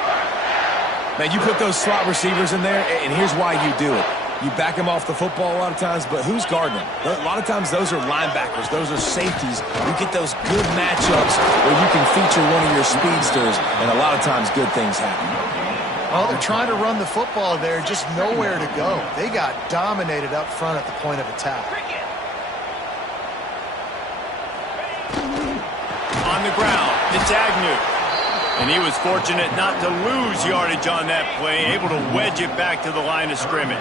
Now, you put those slot receivers in there, and here's why you do it. You back them off the football a lot of times, but who's guarding them? A lot of times those are linebackers. Those are safeties. You get those good matchups where you can feature one of your speedsters, and a lot of times good things happen. Well, they're trying to run the football there, just nowhere to go. They got dominated up front at the point of attack. On the ground, it's Agnew. And he was fortunate not to lose yardage on that play, able to wedge it back to the line of scrimmage.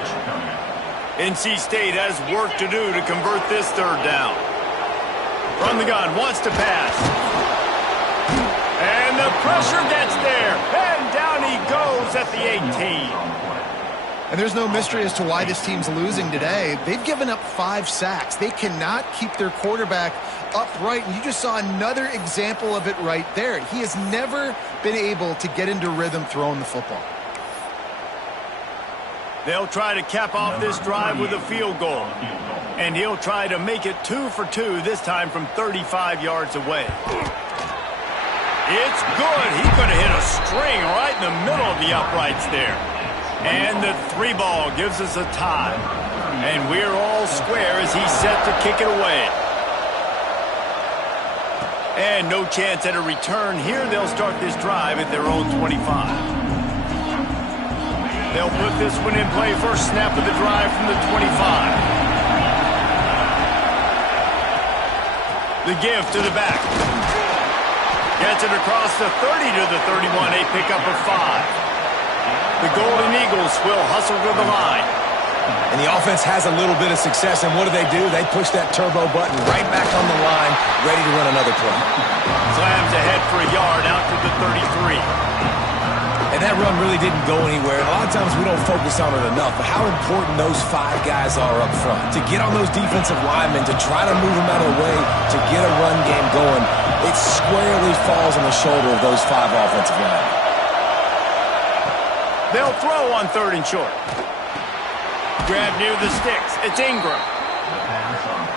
NC State has work to do to convert this third down. From the gun, wants to pass. And the pressure gets there. And down he goes at the 18. And there's no mystery as to why this team's losing today. They've given up 5 sacks. They cannot keep their quarterback upright, and you just saw another example of it right there. He has never been able to get into rhythm throwing the football. They'll try to cap off this drive with a field goal. And he'll try to make it 2 for 2, this time from 35 yards away. It's good. He could have hit a string right in the middle of the uprights there. And the 3 ball gives us a tie. And we're all square as he's set to kick it away. And no chance at a return here. They'll start this drive at their own 25. They'll put this one in play. First snap of the drive from the 25. The give to the back. Gets it across the 30 to the 31. A pickup of 5. The Golden Eagles will hustle to the line. And the offense has a little bit of success, and what do? They push that turbo button right back on the line, ready to run another play. Slams ahead for a yard out to the 33. And that run really didn't go anywhere. And a lot of times we don't focus on it enough, but how important those 5 guys are up front. To get on those defensive linemen, to try to move them out of the way, to get a run game going, it squarely falls on the shoulder of those 5 offensive linemen. They'll throw on 3rd and short. Grab near the sticks. It's Ingram.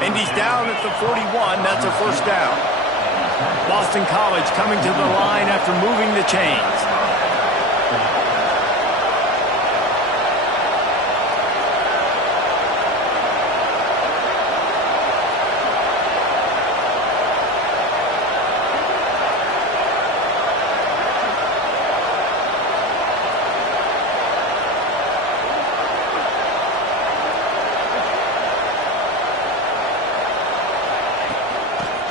And he's down at the 41. That's a first down. Boston College coming to the line after moving the chains.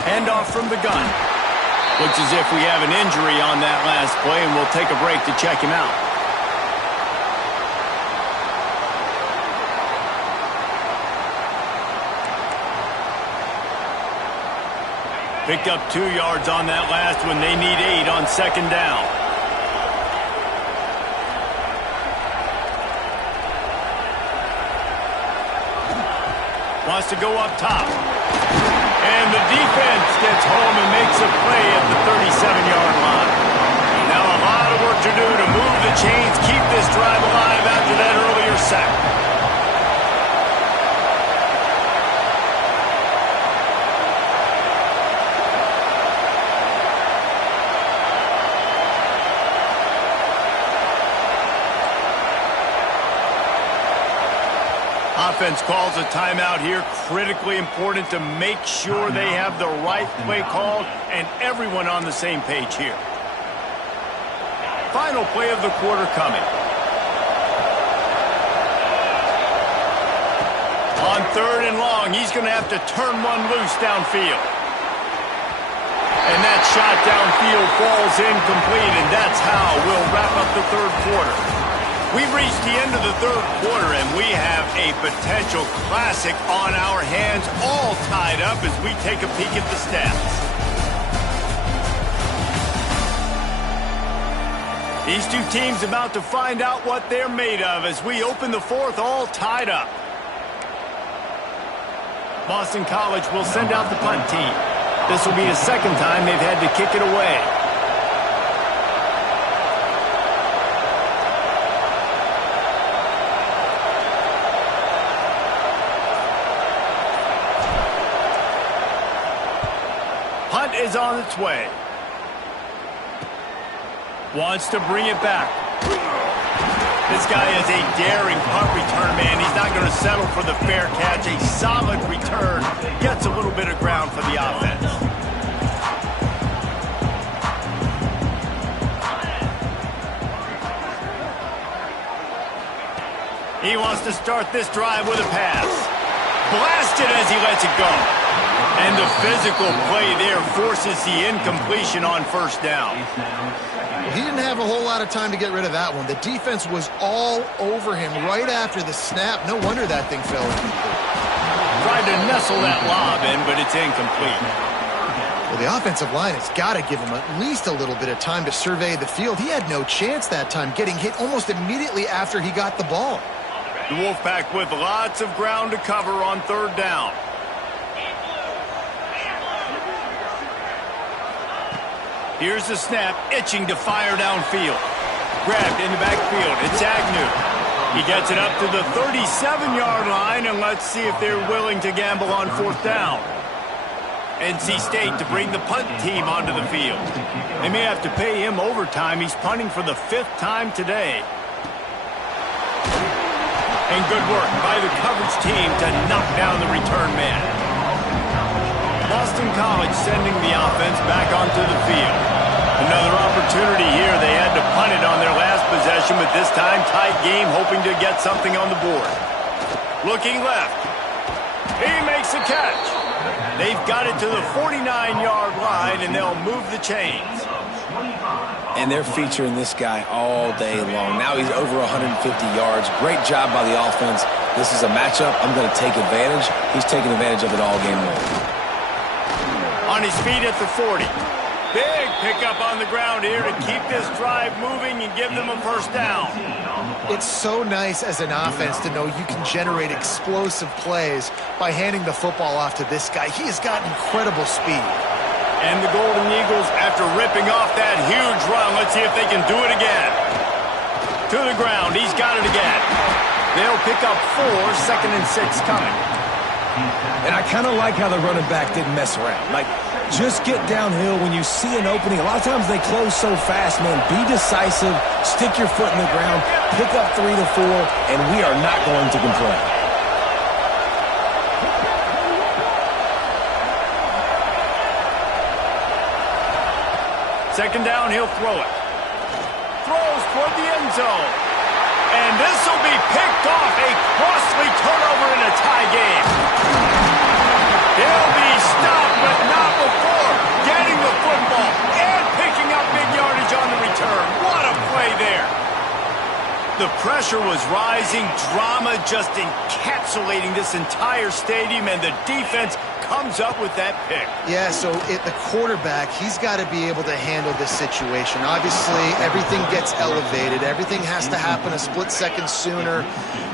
Handoff from the gun. Looks as if we have an injury on that last play, and we'll take a break to check him out. Picked up 2 yards on that last one. They need 8 on 2nd down. Wants to go up top. And the defense gets home and makes a play at the 37-yard line. Now a lot of work to do to move the chains, keep this drive alive after that earlier sack. Offense calls a timeout here. Critically important to make sure they have the right play called and everyone on the same page here. Final play of the quarter coming. On 3rd and long, he's going to have to turn one loose downfield. And that shot downfield falls incomplete, and that's how we'll wrap up the 3rd quarter. We've reached the end of the third quarter, and we have a potential classic on our hands, all tied up as we take a peek at the stats. These two teams about to find out what they're made of as we open the fourth, all tied up. Boston College will send out the punt team. This will be the second time they've had to kick it away. Punt is on its way. Wants to bring it back. This guy is a daring punt return man. He's not going to settle for the fair catch. A solid return. Gets a little bit of ground for the offense. He wants to start this drive with a pass. Blasted as he lets it go. And the physical play there forces the incompletion on first down. He didn't have a whole lot of time to get rid of that one. The defense was all over him right after the snap. No wonder that thing fell incomplete. Tried to nestle that lob in, but it's incomplete. Well, the offensive line has got to give him at least a little bit of time to survey the field. He had no chance that time, getting hit almost immediately after he got the ball. The Wolfpack with lots of ground to cover on third down. Here's the snap, itching to fire downfield. Grabbed in the backfield. It's Agnew. He gets it up to the 37-yard line, and let's see if they're willing to gamble on fourth down. NC State to bring the punt team onto the field. They may have to pay him overtime. He's punting for the 5th time today. And good work by the coverage team to knock down the return man. Boston College sending the offense back onto the field. Another opportunity here. They had to punt it on their last possession, but this time tight game, hoping to get something on the board. Looking left. He makes the catch. They've got it to the 49-yard line, and they'll move the chains. And they're featuring this guy all day long. Now he's over 150 yards. Great job by the offense. This is a matchup. I'm going to take advantage. He's taking advantage of it all game long. On his feet at the 40. Big pickup on the ground here to keep this drive moving and give them a first down. It's so nice as an offense to know you can generate explosive plays by handing the football off to this guy. He has got incredible speed. And the Golden Eagles, after ripping off that huge run, let's see if they can do it again. To the ground, he's got it again. They'll pick up 4, 2nd and 6 coming. And I kind of like how the running back didn't mess around. Like, just get downhill when you see an opening. A lot of times they close so fast, man. Be decisive, stick your foot in the ground, pick up 3 to 4, and we are not going to complain. Second down, he'll throw it. Throws toward the end zone. And this will be picked off. A costly turnover in a tie game. He'll be stopped, but not before getting the football and picking up big yardage on the return. What a play there. The pressure was rising. Drama just encapsulating this entire stadium, and the defense comes up with that pick. Yeah, so the quarterback, he's got to be able to handle this situation. Obviously, everything gets elevated. Everything has to happen a split second sooner.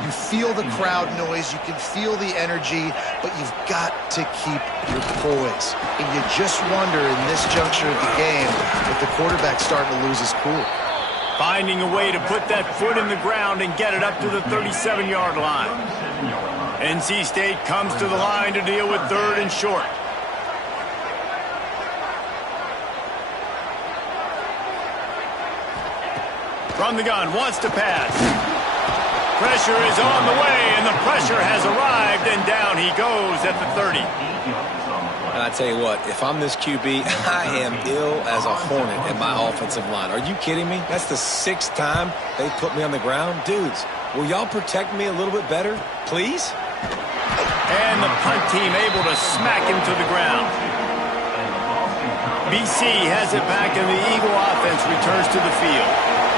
You feel the crowd noise. You can feel the energy, but you've got to keep your poise. And you just wonder in this juncture of the game if the quarterback's starting to lose his cool. Finding a way to put that foot in the ground and get it up to the 37-yard line. NC State comes to the line to deal with 3rd and short. From the gun, wants to pass. Pressure is on the way, and the pressure has arrived, and down he goes at the 30. And I tell you what, if I'm this QB, I am ill as a hornet in my offensive line. Are you kidding me? That's the 6th time they put me on the ground. Dudes, will y'all protect me a little bit better, please? And the punt team able to smack him to the ground. BC has it back, and the Eagle offense returns to the field.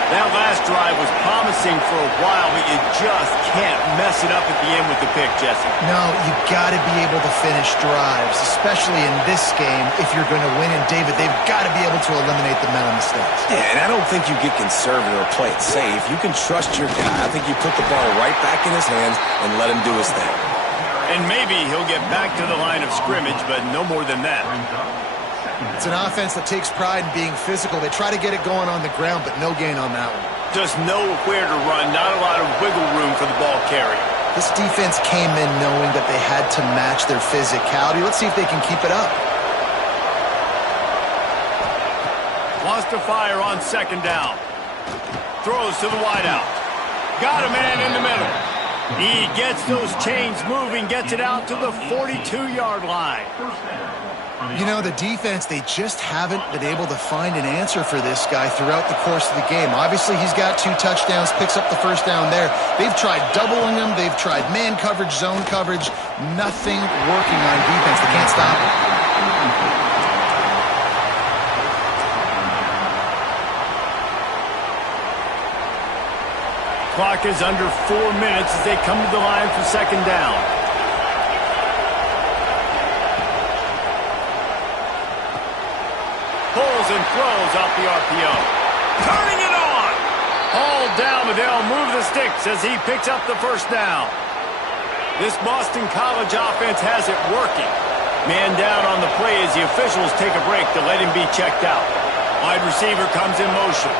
That last drive was promising for a while, but you just can't mess it up at the end with the pick, Jesse. No, you got to be able to finish drives, especially in this game if you're going to win. And, David, they've got to be able to eliminate the mental mistakes. Yeah, and I don't think you get conservative or play it safe. You can trust your guy. I think you put the ball right back in his hands and let him do his thing. And maybe he'll get back to the line of scrimmage, but no more than that. It's an offense that takes pride in being physical. They try to get it going on the ground, but no gain on that one. Just nowhere to run, not a lot of wiggle room for the ball carrier. This defense came in knowing that they had to match their physicality. Let's see if they can keep it up. Wants to fire on second down. Throws to the wideout. Got a man in the middle. He gets those chains moving, gets it out to the 42-yard line. You know, the defense, they just haven't been able to find an answer for this guy throughout the course of the game. Obviously, he's got 2 touchdowns, picks up the first down there. They've tried doubling him. They've tried man coverage, zone coverage. Nothing working on defense. They can't stop him. Clock is under 4 minutes as they come to the line for second down. Pulls and throws off the RPO. Turning it on! Hauled down, but they'll move the sticks as he picks up the first down. This Boston College offense has it working. Man down on the play as the officials take a break to let him be checked out. Wide receiver comes in motion.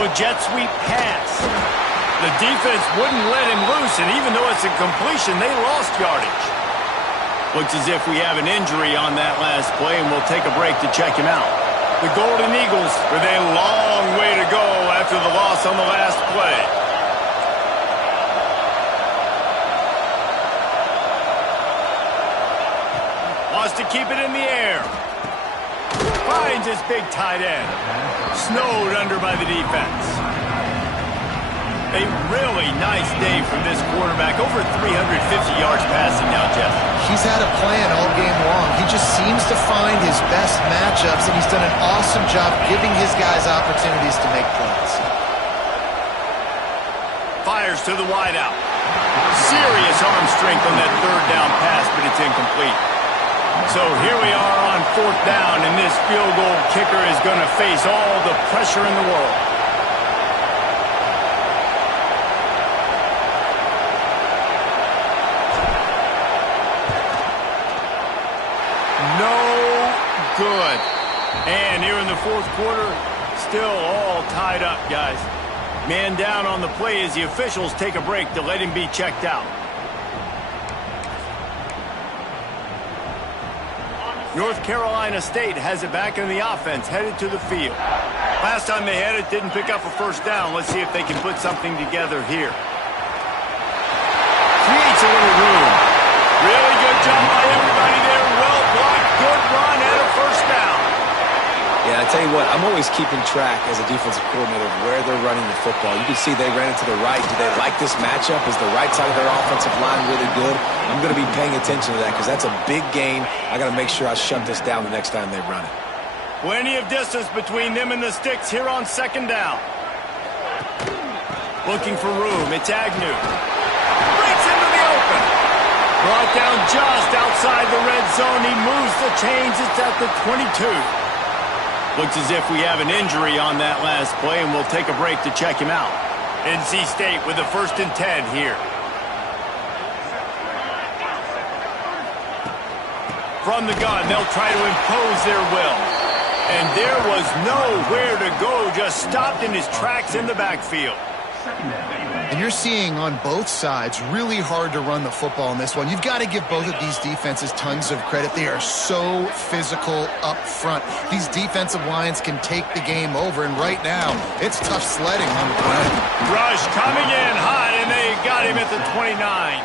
But jet sweep pass. The defense wouldn't let him loose, and even though it's a completion, they lost yardage. Looks as if we have an injury on that last play, and we'll take a break to check him out. The Golden Eagles with a long way to go after the loss on the last play. Wants to keep it in the air. Finds his big tight end. Snowed under by the defense. A really nice day from this quarterback. Over 350 yards passing now, Jeff. He's had a plan all game long. He just seems to find his best matchups, and he's done an awesome job giving his guys opportunities to make plays. Fires to the wideout. Serious arm strength on that third down pass, but it's incomplete. So here we are on fourth down, and this field goal kicker is going to face all the pressure in the world. Good. And here in the fourth quarter, still all tied up, guys. Man down on the play as the officials take a break to let him be checked out. North Carolina State has it back in the offense, headed to the field. Last time they had it, didn't pick up a first down. Let's see if they can put something together here. Creates a little room. Really good job by everybody there. Well blocked, good run, and a first down. Yeah, I tell you what, I'm always keeping track as a defensive coordinator of where they're running the football. You can see they ran it to the right. Do they like this matchup? Is the right side of their offensive line really good? I'm going to be paying attention to that because that's a big gain. I got to make sure I shut this down the next time they run it. Plenty of distance between them and the sticks here on second down. Looking for room. It's Agnew. Breaks into the open. Brought down just outside the red zone. He moves the chains. It's at the 22. Looks as if we have an injury on that last play, and we'll take a break to check him out. NC State with a 1st and 10 here. From the gun, they'll try to impose their will. And there was nowhere to go, just stopped in his tracks in the backfield. And you're seeing on both sides really hard to run the football in this one. You've got to give both of these defenses tons of credit. They are so physical up front. These defensive lines can take the game over, and right now, it's tough sledding on the ground. Rush coming in hot, and they got him at the 29.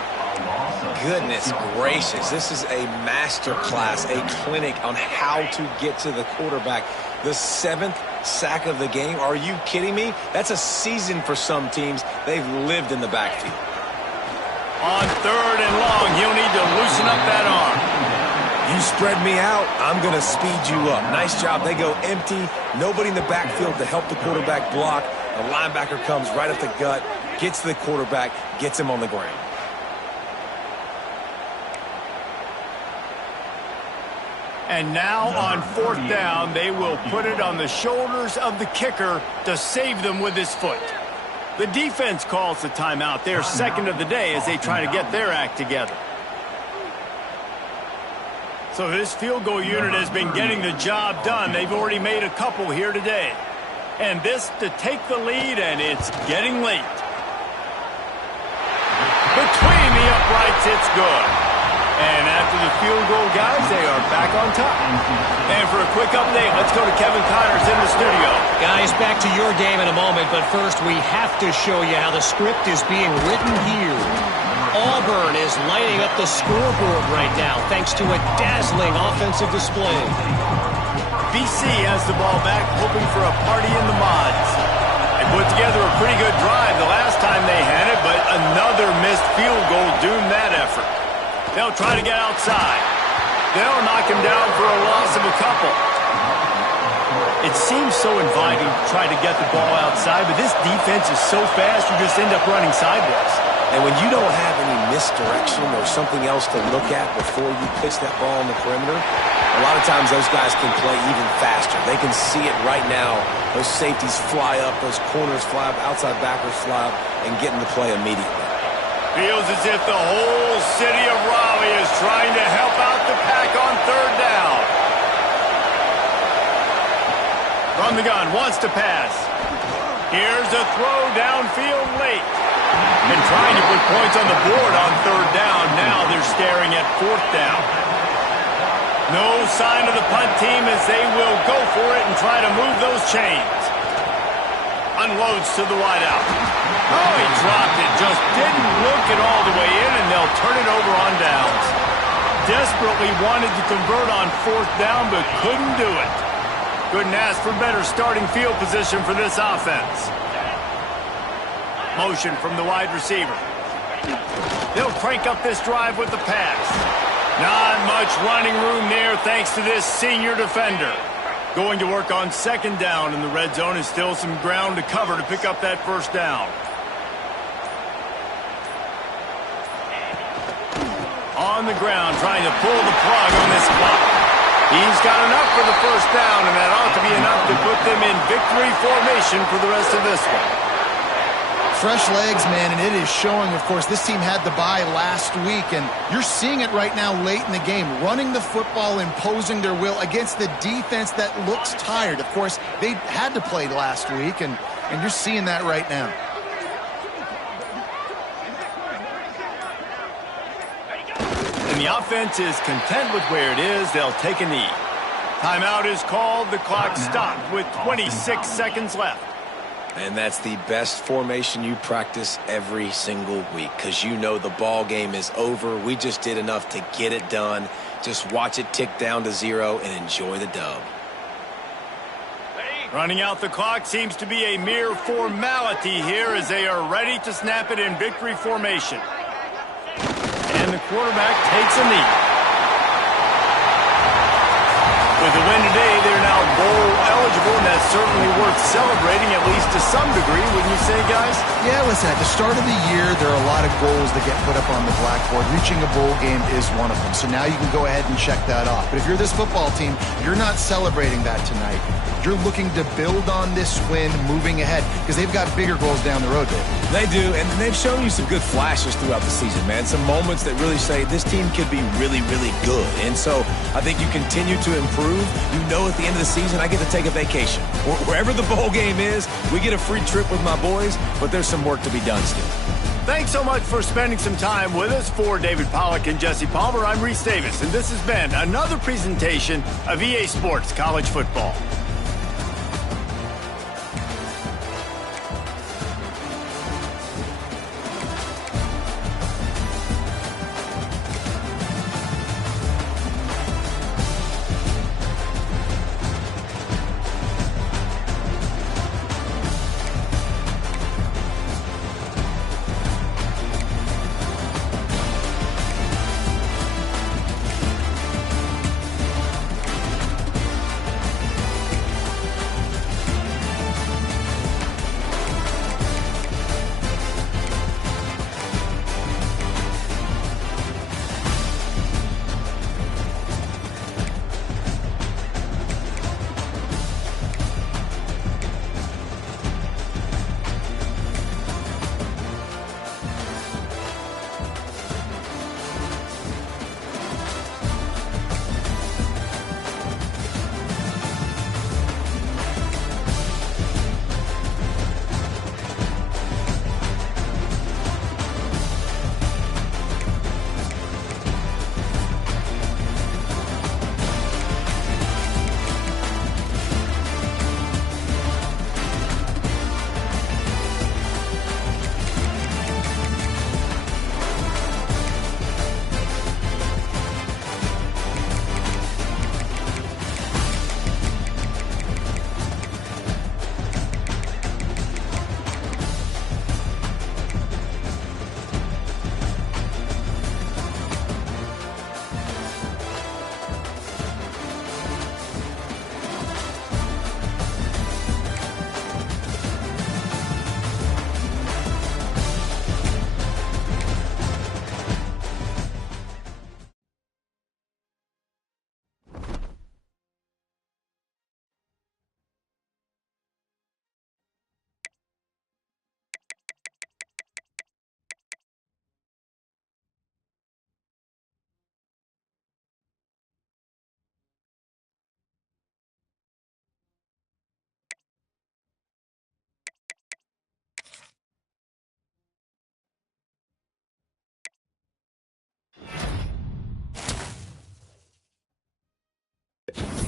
Goodness gracious, this is a master class, a clinic on how to get to the quarterback. The 7th sack of the game. Are you kidding me? That's a season for some teams. They've lived in the backfield. On 3rd and long, he'll need to loosen up that arm. You spread me out, I'm going to speed you up. Nice job. They go empty. Nobody in the backfield to help the quarterback block. The linebacker comes right up the gut, gets to the quarterback, gets him on the ground. And now on 4th down, they will put it on the shoulders of the kicker to save them with his foot. The defense calls the timeout. They're second of the day as they try to get their act together. So this field goal unit has been getting the job done. They've already made a couple here today. And this to take the lead, and it's getting late. Between the uprights, it's good. And after the field goal, guys, they are back on top. And for a quick update, let's go to Kevin Connors in the studio. Guys, back to your game in a moment, but first we have to show you how the script is being written here. Auburn is lighting up the scoreboard right now thanks to a dazzling offensive display. BC has the ball back, hoping for a party in the mods. They put together a pretty good drive the last time they had it, but another missed field goal doomed that effort. They'll try to get outside. They'll knock him down for a loss of a couple. It seems so inviting to try to get the ball outside, but this defense is so fast you just end up running sideways. And when you don't have any misdirection or something else to look at before you pitch that ball on the perimeter, a lot of times those guys can play even faster. They can see it right now. Those safeties fly up, those corners fly up, outside backers fly up, and get into play immediately. Feels as if the whole city of Raleigh is trying to help out the Pack on 3rd down. From the gun, wants to pass. Here's a throw downfield late. And trying to put points on the board on 3rd down. Now they're staring at 4th down. No sign of the punt team as they will go for it and try to move those chains. Unloads to the wideout. Oh, he dropped it. Just didn't look it all the way in, and they'll turn it over on downs. Desperately wanted to convert on 4th down, but couldn't do it. Couldn't ask for better starting field position for this offense. Motion from the wide receiver. They'll crank up this drive with the pass. Not much running room there thanks to this senior defender. Going to work on 2nd down, and the red zone is still some ground to cover to pick up that 1st down. On the ground, trying to pull the plug on this clock. He's got enough for the 1st down, and that ought to be enough to put them in victory formation for the rest of this one. Fresh legs, man, and it is showing, of course, this team had the bye last week, and you're seeing it right now late in the game, running the football, imposing their will against the defense that looks tired. Of course, they had to play last week, and you're seeing that right now. And the offense is content with where it is. They'll take a knee. Timeout is called. The clock stopped with 26 seconds left. And that's the best formation you practice every single week because you know the ball game is over. We just did enough to get it done. Just watch it tick down to 0 and enjoy the dub. Running out the clock seems to be a mere formality here as they are ready to snap it in victory formation. And the quarterback takes a knee. With the win today, they're now bowl eligible, and that's certainly worth celebrating, at least to some degree, wouldn't you say, guys? Yeah, listen, at the start of the year, there are a lot of goals that get put up on the blackboard. Reaching a bowl game is one of them, so now you can go ahead and check that off. But if you're this football team, you're not celebrating that tonight. You're looking to build on this win moving ahead because they've got bigger goals down the road, Dave. They do, and they've shown you some good flashes throughout the season, man. Some moments that really say this team could be really, really good. And so I think you continue to improve. You know at the end of the season, I get to take a vacation. Wherever the bowl game is, we get a free trip with my boys, but there's some work to be done still. Thanks so much for spending some time with us. For David Pollack and Jesse Palmer, I'm Reese Davis, and this has been another presentation of EA Sports College Football. Thank you.